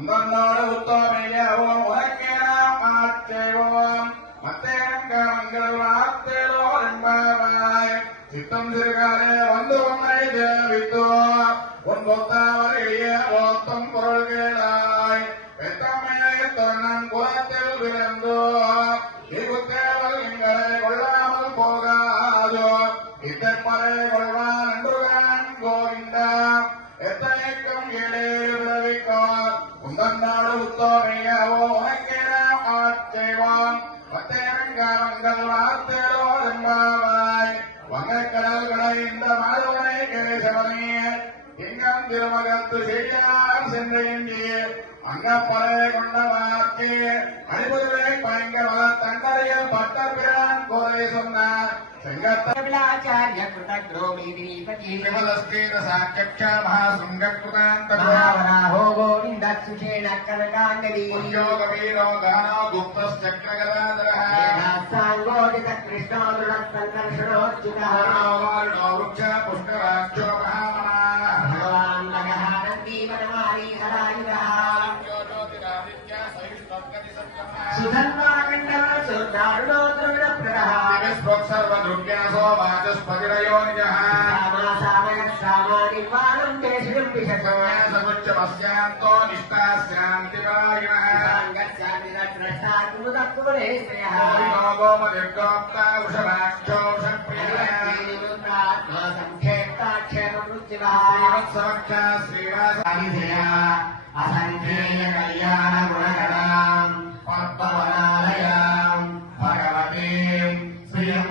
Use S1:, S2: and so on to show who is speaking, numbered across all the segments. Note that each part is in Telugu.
S1: கும்பன்னோடு உத்தோமையிலே அவன் உனக்கே நாம் ஆட்சேவோம் மத்தேரங்க மங்கள வார்த்தையிலோ என்பவாய் சித்தம் சிறுகாலே வந்து உன்னை தேவித்தோ உன் பொத்தாவரையே ஓத்தம் பொருள் கேளாய் இத்தப்பறை கொள்ள உந்தன்னாடுத்தோமையவோ உனக்கென ஆட்சேவான் வத்தேரங்காரங்கள் வார்த்தையோ என்பாவாய் வங்கக்கடல்களை இந்த மறுவனை கேசவனே எங்கம் திருமகத்து செய்யார்
S2: சென்ற இந்தியர்
S1: அங்கப்படையை கொண்ட மாற்றி
S2: அழிவுகளை பயங்கரவா సుషేణ కనకాంగలి
S1: ఉద్యోగ వీరో గానో గుప్తశ్చక్రగదాధర
S2: సాంగోదిత కృష్ణోదృఢ సంకర్షణోచ్యుత
S1: వృక్ష పుష్కరాక్షో
S2: భగవాన్ మగహానందీ వనమారీ హరాయుధ సుధన్వాకండల సుధారుణోద్రవిణ ప్రదహ
S1: సర్వదృగ్యాసో వాచస్పతిరయో నిజ
S2: సామాసామయ సామానిర్వాణం దేశం విశకం
S1: సముచ్చమస్యాంతో నిష్టాస్యాంతి పరాయణ
S2: సాంగత్యాన్ని రక్షాత్ముద కుమరే శ్రేయ
S1: గోమదిర్గోప్త వృషభాక్షో వృషప్రియ శ్రీవత్సవక్ష శ్రీవాస
S2: అసంఖ్యేయ కళ్యాణ గుణగణాం పద్మవనాలయాం భగవతీం శ్రియం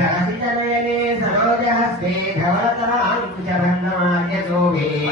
S2: అరణ్య శరణః శరణమహం